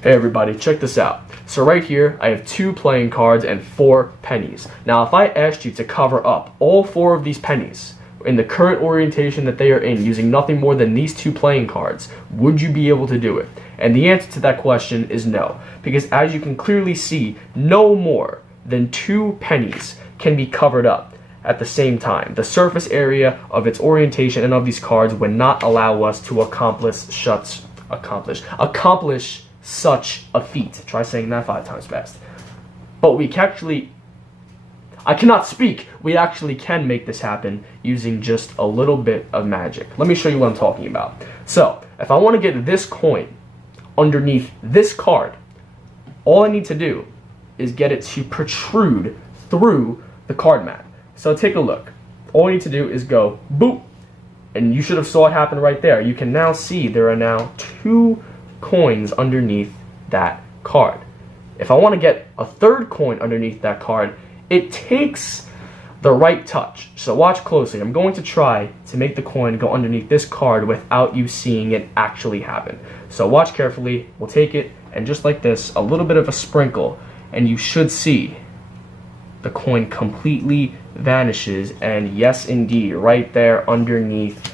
Hey everybody, check this out. So right here, I have 2 playing cards and 4 pennies. Now if I asked you to cover up all 4 of these pennies in the current orientation that they are in using nothing more than these 2 playing cards, would you be able to do it? And the answer to that question is no. Because as you can clearly see, no more than 2 pennies can be covered up at the same time. The surface area of its orientation and of these cards would not allow us to accomplish such a feat. Try saying that 5 times fast. But we can actually, I cannot speak. We actually can make this happen using just a little bit of magic. Let me show you what I'm talking about. So, if I want to get this coin underneath this card, all I need to do is get it to protrude through the card mat. So take a look. All I need to do is go boop, and you should have saw it happen right there. You can now see there are now 2 coins underneath that card. If I want to get a 3rd coin underneath that card, it takes the right touch. So watch closely. I'm going to try to make the coin go underneath this card without you seeing it actually happen. So watch carefully. We'll take it, and just like this, a little bit of a sprinkle, and you should see the coin completely vanishes, and yes indeed, right there underneath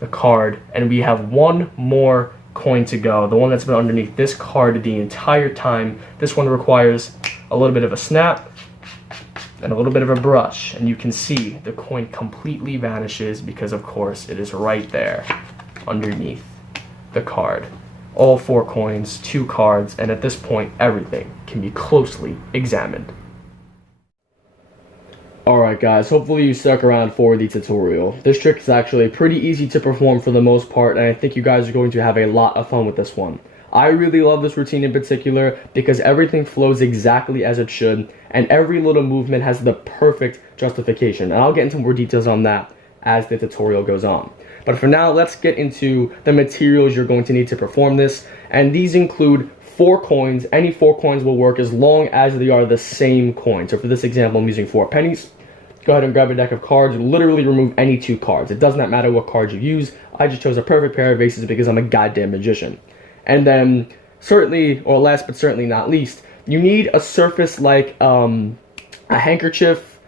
the card. And we have 1 more coin to go, the one that's been underneath this card the entire time. This one requires a little bit of a snap and a little bit of a brush, and you can see the coin completely vanishes because of course it is right there underneath the card. All 4 coins, 2 cards, and at this point everything can be closely examined. Alright guys, hopefully you stuck around for the tutorial. This trick is actually pretty easy to perform for the most part, and I think you guys are going to have a lot of fun with this one. I really love this routine in particular because everything flows exactly as it should, and every little movement has the perfect justification. And I'll get into more details on that as the tutorial goes on. But for now, let's get into the materials you're going to need to perform this, and these include 4 coins. Any 4 coins will work as long as they are the same coin. So for this example, I'm using 4 pennies. Go ahead and grab a deck of cards. Literally remove any 2 cards. It does not matter what cards you use. I just chose a perfect pair of aces because I'm a goddamn magician. And then, certainly, or last but certainly not least, you need a surface like a handkerchief,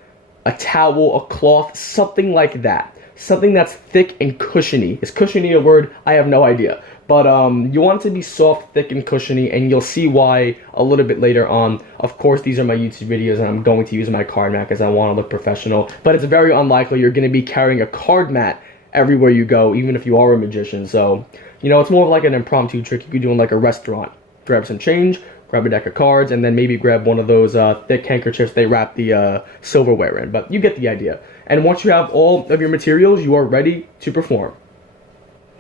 a towel, a cloth, something like that. Something that's thick and cushiony. Is cushiony a word? I have no idea. But you want it to be soft, thick, and cushiony, and you'll see why a little bit later on. Of course, these are my YouTube videos, and I'm going to use my card mat because I want to look professional. But it's very unlikely you're going to be carrying a card mat everywhere you go, even if you are a magician. So, you know, it's more of like an impromptu trick you could do in like a restaurant. Grab some change, grab a deck of cards, and then maybe grab one of those thick handkerchiefs they wrap the silverware in. But you get the idea. And once you have all of your materials, you are ready to perform.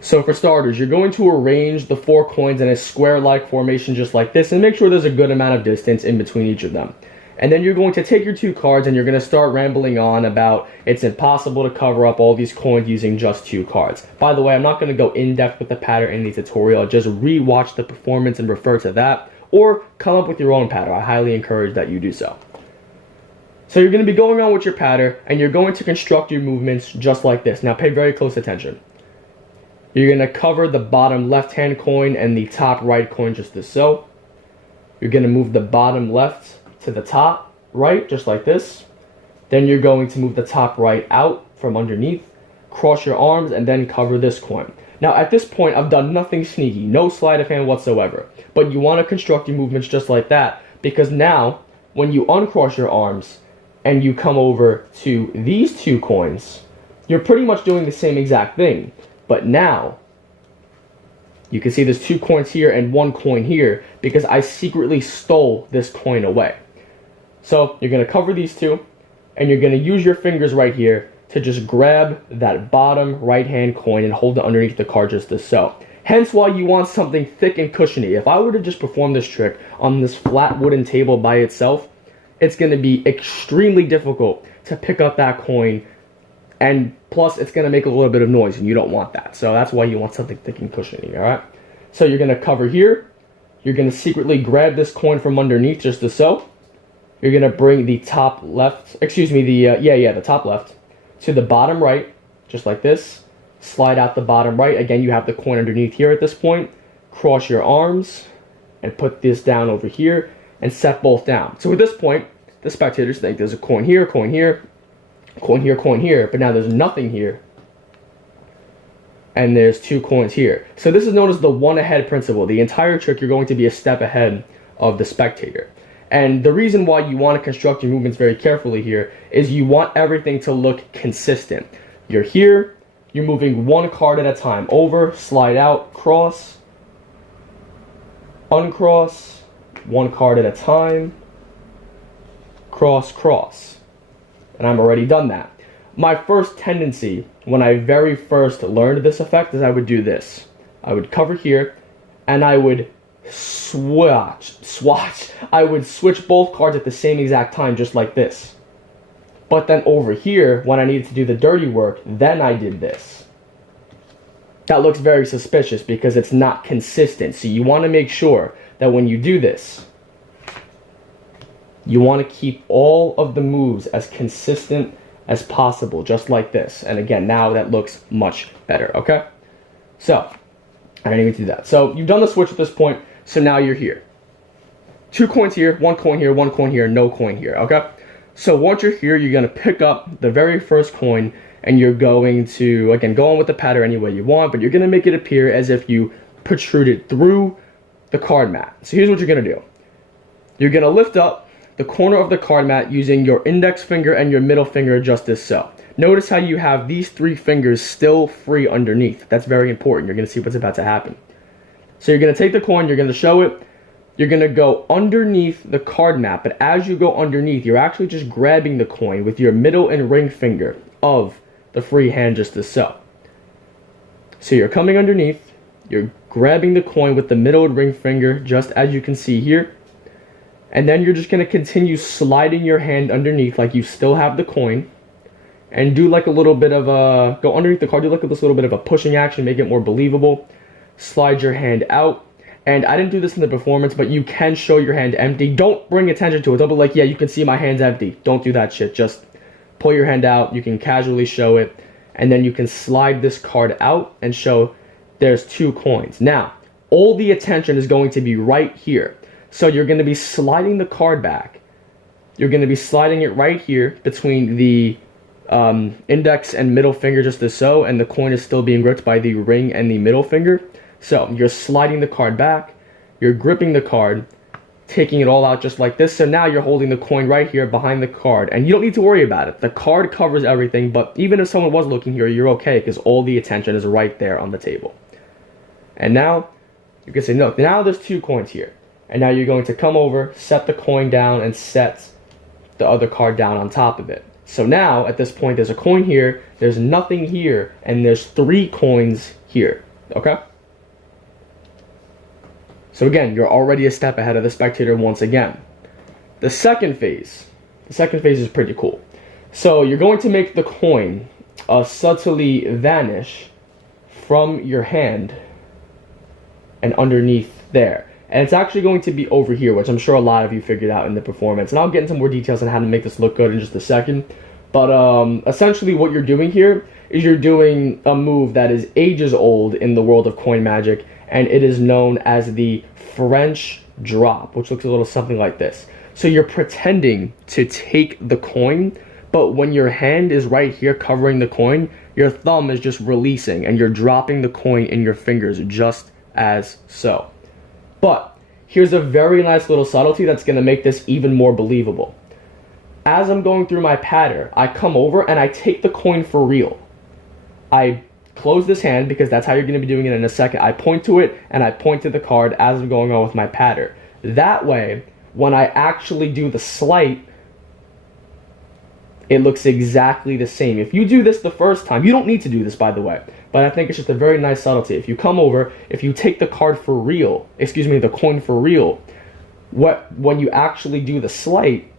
So for starters, you're going to arrange the 4 coins in a square-like formation just like this, and make sure there's a good amount of distance in between each of them. And then you're going to take your 2 cards and you're going to start rambling on about it's impossible to cover up all these coins using just 2 cards. By the way, I'm not going to go in-depth with the pattern in the tutorial. Just re-watch the performance and refer to that, or come up with your own pattern. I highly encourage that you do so. So you're going to be going on with your pattern, and you're going to construct your movements just like this. Now pay very close attention. You're going to cover the bottom left-hand coin and the top right coin just as so. You're going to move the bottom left to the top right, just like this. Then you're going to move the top right out from underneath, cross your arms, and then cover this coin. Now at this point, I've done nothing sneaky, no sleight of hand whatsoever. But you want to construct your movements just like that, because now, when you uncross your arms and you come over to these 2 coins, you're pretty much doing the same exact thing. But now, you can see there's 2 coins here and 1 coin here because I secretly stole this coin away. So you're going to cover these 2, and you're going to use your fingers right here to just grab that bottom right-hand coin and hold it underneath the card just as so. Hence why you want something thick and cushiony. If I were to just perform this trick on this flat wooden table by itself, it's going to be extremely difficult to pick up that coin, and plus it's going to make a little bit of noise, and you don't want that. So that's why you want something thick and cushiony, alright? So you're going to cover here. You're going to secretly grab this coin from underneath just as so. You're going to bring the top left, the top left to the bottom right, just like this. Slide out the bottom right. Again, you have the coin underneath here at this point. Cross your arms, and put this down over here and set both down. So at this point, the spectators think there's a coin here, coin here, coin here, coin here, but now there's nothing here. And there's 2 coins here. So this is known as the one ahead principle. The entire trick, you're going to be a step ahead of the spectator. And the reason why you want to construct your movements very carefully here is you want everything to look consistent. You're here, you're moving 1 card at a time. Over, slide out, cross, uncross, 1 card at a time, cross, cross. And I'm already done that. My first tendency when I very first learned this effect is I would do this. I would cover here and I would swatch. I would switch both cards at the same exact time, just like this. But then over here, when I needed to do the dirty work, then I did this. That looks very suspicious because it's not consistent. So you want to make sure that when you do this, you want to keep all of the moves as consistent as possible, just like this. And again, now that looks much better, okay? So, I didn't even do that. So, you've done the switch at this point, so now you're here. 2 coins here, 1 coin here, 1 coin here, no coin here, okay? So, once you're here, you're going to pick up the very first coin, and you're going to, again, go on with the pattern any way you want, but you're going to make it appear as if you protruded through the card mat. So, here's what you're going to do. You're going to lift up the corner of the card mat using your index finger and your middle finger just as so. Notice how you have these 3 fingers still free underneath. That's very important. You're going to see what's about to happen. So you're going to take the coin, you're going to show it, you're going to go underneath the card mat, but as you go underneath, you're actually just grabbing the coin with your middle and ring finger of the free hand just as so. So you're coming underneath, you're grabbing the coin with the middle and ring finger just as you can see here. And then you're just going to continue sliding your hand underneath like you still have the coin. And do like a little bit of a, go underneath the card, do like this little bit of a pushing action, make it more believable. Slide your hand out. And I didn't do this in the performance, but you can show your hand empty. Don't bring attention to it. Don't be like, yeah, you can see my hand's empty. Don't do that shit. Just pull your hand out. You can casually show it. And then you can slide this card out and show there's 2 coins. Now, all the attention is going to be right here. So you're going to be sliding the card back. You're going to be sliding it right here between the index and middle finger just as so, and the coin is still being gripped by the ring and the middle finger. So you're sliding the card back, you're gripping the card, taking it all out just like this. So now you're holding the coin right here behind the card, and you don't need to worry about it. The card covers everything, but even if someone was looking here, you're okay because all the attention is right there on the table. And now you can say, no, now there's 2 coins here. And now you're going to come over, set the coin down, and set the other card down on top of it. So now, at this point, there's a coin here, there's nothing here, and there's 3 coins here. Okay? So again, you're already a step ahead of the spectator once again. The second phase is pretty cool. So you're going to make the coin subtly vanish from your hand and underneath there. And it's actually going to be over here, which I'm sure a lot of you figured out in the performance. And I'll get into more details on how to make this look good in just a second. But essentially what you're doing here is you're doing a move that is ages old in the world of coin magic. And it is known as the French drop, which looks a little something like this. So you're pretending to take the coin, but when your hand is right here covering the coin, your thumb is just releasing and you're dropping the coin in your fingers just as so. But here's a very nice little subtlety that's going to make this even more believable. As I'm going through my pattern, I come over and I take the coin for real. I close this hand because that's how you're going to be doing it in a second. I point to it and I point to the card as I'm going on with my pattern. That way, when I actually do the sleight, it looks exactly the same. If you do this the first time, you don't need to do this, by the way, but I think it's just a very nice subtlety. If you come over, if you take the card for real, the coin for real, when you actually do the sleight,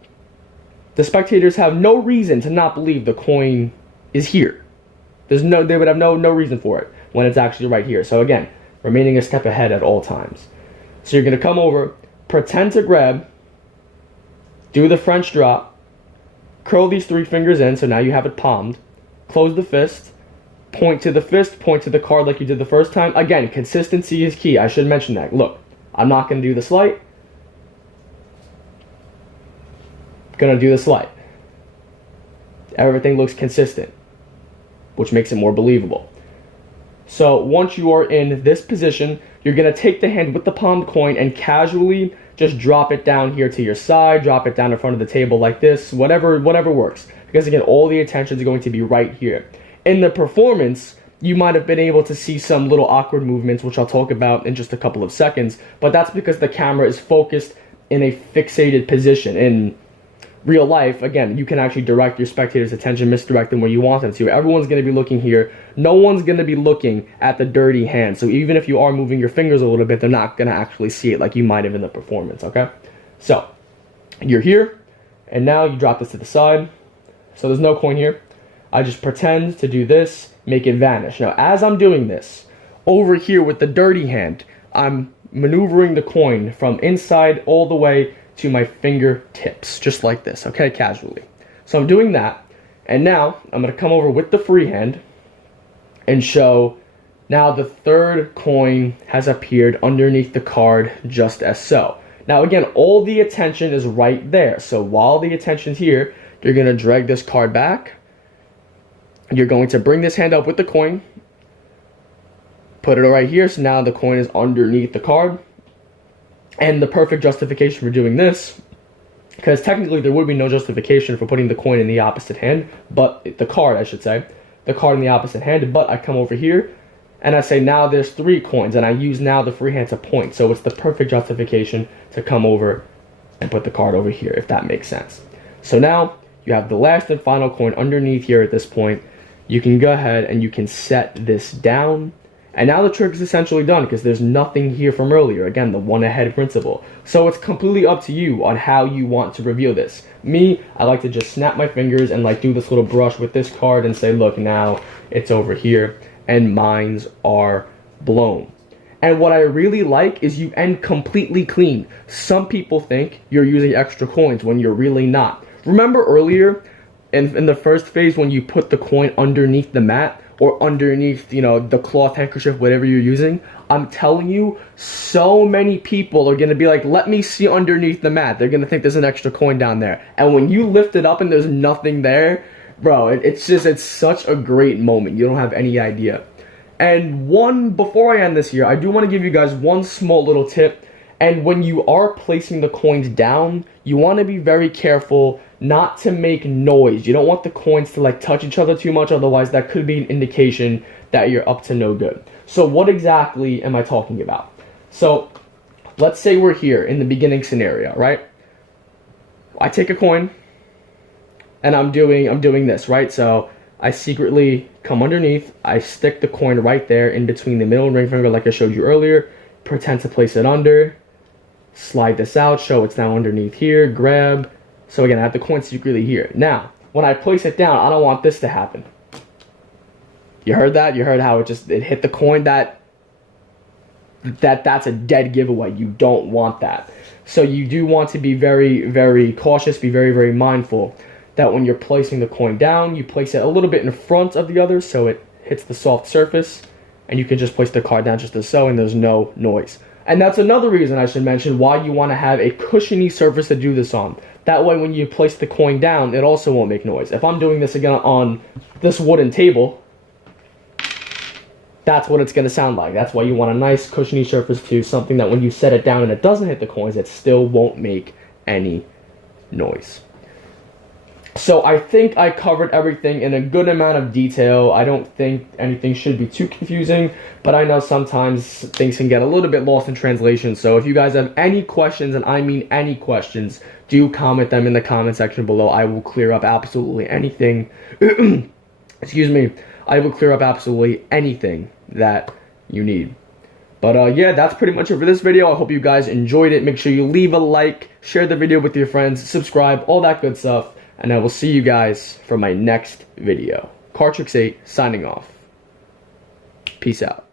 the spectators have no reason to not believe the coin is here. They would have no reason for it when it's actually right here. So again, remaining a step ahead at all times. So you're going to come over, pretend to grab, do the French drop, curl these 3 fingers in, so now you have it palmed, close the fist, point to the card like you did the first time. Again, consistency is key. I should mention that. Look, I'm not going to do this light. Going to do this light. Everything looks consistent, which makes it more believable. So once you are in this position, you're going to take the hand with the palmed coin and casually just drop it down here to your side, drop it down in front of the table like this, whatever works. Because again, all the attention is going to be right here. In the performance, you might have been able to see some little awkward movements, which I'll talk about in just a couple of seconds, but that's because the camera is focused in a fixated position. In real life, again, you can actually direct your spectators' attention, misdirect them where you want them to. Everyone's going to be looking here. No one's going to be looking at the dirty hand. So even if you are moving your fingers a little bit, they're not going to actually see it like you might have in the performance, okay? So you're here, and now you drop this to the side. So there's no coin here. I just pretend to do this, make it vanish. Now, as I'm doing this, over here with the dirty hand, I'm maneuvering the coin from inside all the way to my fingertips, just like this, okay, casually. So I'm doing that, and now I'm going to come over with the free hand and show now the third coin has appeared underneath the card just as so. Now again, all the attention is right there, so while the attention's here, you're going to drag this card back. You're going to bring this hand up with the coin, put it right here, so now the coin is underneath the card. And the perfect justification for doing this, because technically there would be no justification for putting the coin in the opposite hand, but the card, I should say, the card in the opposite hand, but I come over here and I say now there's 3 coins, and I use now the free hand to point, so it's the perfect justification to come over and put the card over here, if that makes sense. So now you have the last and final coin underneath here at this point. You can go ahead and you can set this down. And now the trick is essentially done because there's nothing here from earlier. Again, the one ahead principle. So it's completely up to you on how you want to reveal this. Me, I like to just snap my fingers and like do this little brush with this card and say, look, now it's over here. And minds are blown. And what I really like is you end completely clean. Some people think you're using extra coins when you're really not. Remember earlier in the first phase when you put the coin underneath the mat? Or underneath, you know, the cloth handkerchief, whatever you're using, I'm telling you, so many people are going to be like, let me see underneath the mat. They're going to think there's an extra coin down there. And when you lift it up and there's nothing there, bro, it's such a great moment. You don't have any idea. And before I end this here, I do want to give you guys one small little tip. And when you are placing the coins down, you want to be very careful not to make noise. You don't want the coins to like touch each other too much, otherwise that could be an indication that you're up to no good. So what exactly am I talking about? So let's say we're here in the beginning scenario, right? I take a coin and I'm doing this, right? So I secretly come underneath, I stick the coin right there in between the middle ring finger like I showed you earlier, pretend to place it under, slide this out, show it's now underneath here, grab. So again, I have the coin secretly here. Now, when I place it down, I don't want this to happen. You heard that? You heard how it hit the coin? That's a dead giveaway. You don't want that. So you do want to be very, very cautious, be very, very mindful that when you're placing the coin down, you place it a little bit in front of the other so it hits the soft surface, and you can just place the card down just as so, and there's no noise. And that's another reason I should mention why you want to have a cushiony surface to do this on. That way when you place the coin down, it also won't make noise. If I'm doing this again on this wooden table, that's what it's going to sound like. That's why you want a nice cushiony surface to something that when you set it down and it doesn't hit the coins, it still won't make any noise. So I think I covered everything in a good amount of detail. I don't think anything should be too confusing, but I know sometimes things can get a little bit lost in translation. So if you guys have any questions, and I mean any questions, do comment them in the comment section below. I will clear up absolutely anything. Excuse me. I will clear up absolutely anything that you need. But yeah, that's pretty much it for this video. I hope you guys enjoyed it. Make sure you leave a like, share the video with your friends, subscribe, all that good stuff. And I will see you guys for my next video. Cardtrix 8 signing off. Peace out.